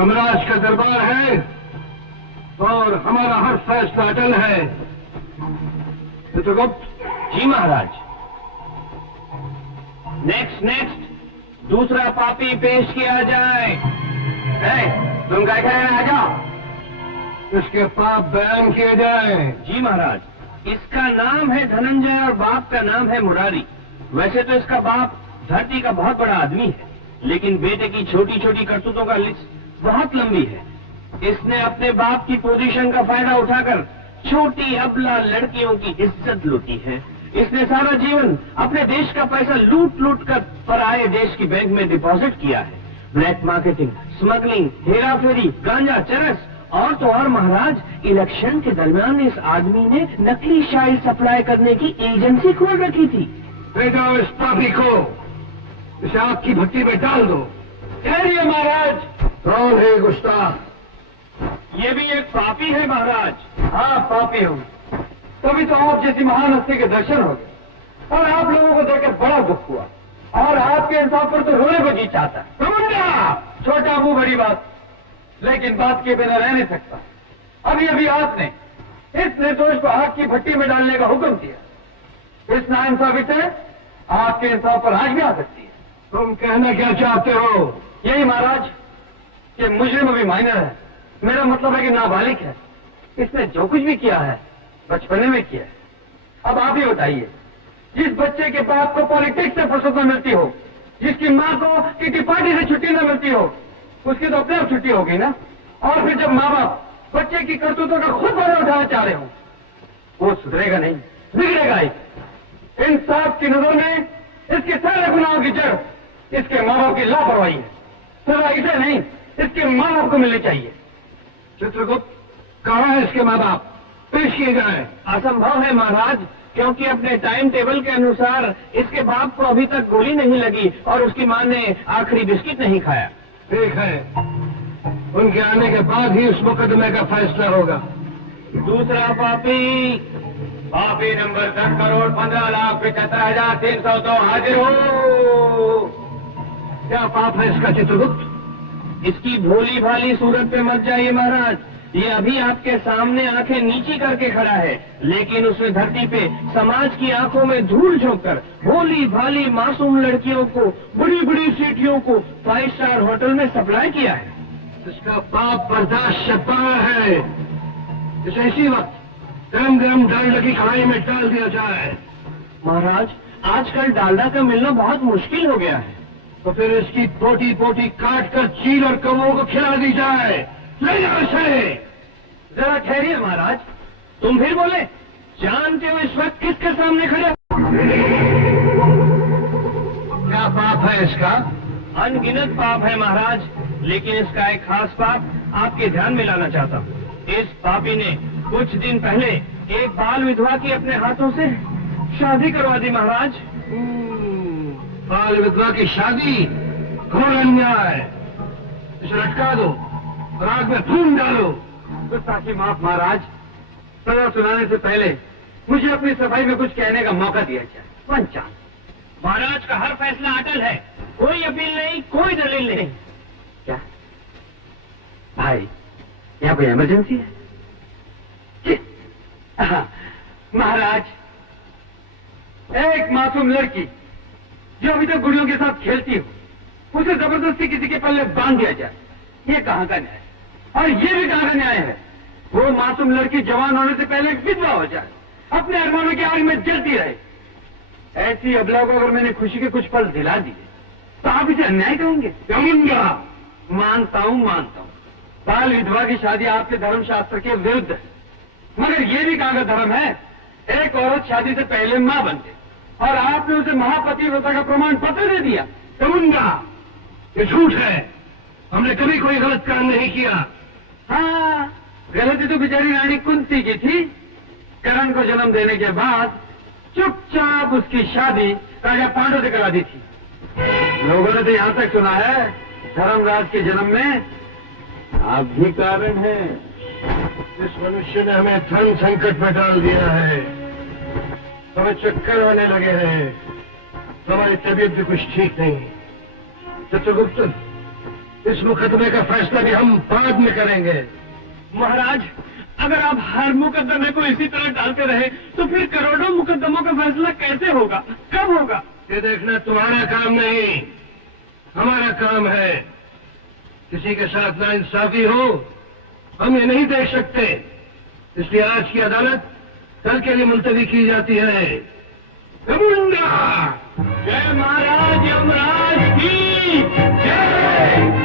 यमराज का दरबार है और हमारा हर फैसला अटल है। चित्रगुप्त। जी महाराज। नेक्स्ट दूसरा पापी पेश किया जाए। तुम क्या कह रहे हैं? आ जाओ। इसके पाप बयान किए जाए। जी महाराज। इसका नाम है धनंजय और बाप का नाम है मुरारी। वैसे तो इसका बाप धरती का बहुत बड़ा आदमी है, लेकिन बेटे की छोटी छोटी करतूतों का लिस्ट बहुत लंबी है। इसने अपने बाप की पोजीशन का फायदा उठाकर छोटी अबला लड़कियों की इज्जत लूटी है। इसने सारा जीवन अपने देश का पैसा लूट लूट कर पराये देश की बैंक में डिपॉजिट किया है। ब्लैक मार्केटिंग, स्मगलिंग, हेराफेरी, गांजा, चरस और तो और महाराज, इलेक्शन के दरमियान इस आदमी ने नकली शाही सप्लाई करने की एजेंसी खोल रखी थी। ले जाओ इस पापी को, इसे आग की भट्टी में डाल दो। ठहरिए महाराज। कौन है गुस्ताख? ये भी एक पापी है महाराज। हाँ पापी हूँ, तभी तो आप जैसी महान हस्ती के दर्शन हो गए और आप लोगों को देखकर बड़ा दुख हुआ और आपके इंसाफ पर तो रोने को जी चाहता है। छोटा मुंह बड़ी बात, लेकिन बात के बिना रह नहीं सकता। अभी अभी आपने इस निर्दोष को आग की भट्टी में डालने का हुक्म दिया। इस नाइंसाफी से आपके इंसाफ पर आग भी आ सकती है। तुम कहना क्या चाहते हो? यही महाराज कि मुजरिम अभी माइनर है, मेरा मतलब है कि नाबालिग है। इसने जो कुछ भी किया है बचपने में किया है। अब आप ही बताइए, जिस बच्चे के बाप को पॉलिटिक्स से फुर्सत न मिलती हो, जिसकी माँ को किसी पार्टी से छुट्टी न मिलती हो, उसकी तो अपने आप छुट्टी होगी ना। और फिर जब माँ बाप बच्चे की करतूतों का खुद फायदा उठाना चाह रहे हो, वो सुधरेगा नहीं, बिगड़ेगा ही। इंसाफ की नजर में इसके सारे गुनाहों की जड़ इसके माँ बाप की लापरवाही है। सजा इसे नहीं, इसके माँ बाप को मिलनी चाहिए। चित्रगुप्त, कहाँ है इसके माँ बाप? पेश किए जाए। असंभव है महाराज, क्योंकि अपने टाइम टेबल के अनुसार इसके बाप को अभी तक गोली नहीं लगी और उसकी माँ ने आखिरी बिस्किट नहीं खाया। ठीक है, उनके आने के बाद ही उस मुकदमे का फैसला होगा। दूसरा पापी, पापी नंबर 10,15,75,302 हाजिर हो। क्या पाप है इसका चित्रगुप्त? इसकी भोली भाली सूरत पे मत जाइए महाराज। ये अभी आपके सामने आंखें नीची करके खड़ा है, लेकिन उसने धरती पे समाज की आंखों में धूल झोंककर भोली भाली मासूम लड़कियों को, बड़ी बड़ी सीटियों को 5 स्टार होटल में सप्लाई किया है। इसका पाप बर्दाश्त से बाहर है। इसे इसी वक्त गरम गरम डालडा की कढ़ाई में डाल दिया जाए। महाराज, आजकल डालडा का मिलना बहुत मुश्किल हो गया है। तो फिर इसकी पोटी पोटी काट कर चील और कौवों को खिला दी जाए। ले जाओ इसे। जरा ठहरिए महाराज, तुम फिर बोले? जानते हो इस वक्त किसके सामने खड़े? क्या पाप है इसका? अनगिनत पाप है महाराज, लेकिन इसका एक खास पाप आपके ध्यान में लाना चाहता हूँ। इस पापी ने कुछ दिन पहले एक बाल विधवा की अपने हाथों से शादी करवा दी महाराज। बाल विधवा की शादी? घोर अन्याय। इसे लटका दो और आग में फूंक डालो। गुस्ताखी माफ महाराज, सजा सुनाने से पहले मुझे अपनी सफाई में कुछ कहने का मौका दिया जाए। पंचांग महाराज का हर फैसला अटल है, कोई अपील नहीं, कोई दलील नहीं। क्या भाई, यहाँ कोई इमरजेंसी है? महाराज, एक मासूम लड़की जो अभी तक गुड़ियों के साथ खेलती हो, उसे जबरदस्ती किसी के पल्ले बांध दिया जाए, ये कहाँ का न्याय? और ये भी कहाँ का न्याय है? वो मासूम लड़की जवान होने से पहले विधवा हो जाए, अपने अरमानों की आग में जलती रहे। ऐसी अबला को अगर मैंने खुशी के कुछ पल दिला दिए तो आप इसे अन्याय कहेंगे? कमूंगा। मानता हूँ। बाल विधवा की शादी आपके धर्मशास्त्र के विरुद्ध है, मगर ये भी कहाँ का धर्म है? एक औरत शादी से पहले मां बनते और आपने उसे महापतिव्रता का प्रमाण पत्र दे दिया। कमूंगा, ये झूठ है। हमने कभी कोई गलत काम नहीं किया। हाँ, गलती तो बेचारी रानी कुंती की थी। करण को जन्म देने के बाद चुपचाप उसकी शादी राजा पांडु से करा दी थी। लोगों ने तो यहां तक सुना है धर्मराज के जन्म में आप भी कारण हैं। इस मनुष्य ने हमें धन संकट में डाल दिया है, हमें चक्कर आने लगे हैं, हमारी तबीयत भी कुछ ठीक नहीं। चित्रगुप्त, इस मुकदमे का फैसला भी हम बाद में करेंगे। महाराज, अगर आप हर मुकदमे को इसी तरह टालते रहे तो फिर करोड़ों मुकदमों का फैसला कैसे होगा, कब होगा? ये देखना तुम्हारा काम नहीं, हमारा काम है। किसी के साथ नाइंसाफी हो हम ये नहीं देख सकते, इसलिए आज की अदालत कल के लिए मुलतवी की जाती है। मुंडा! जय महाराज यमराज की जय।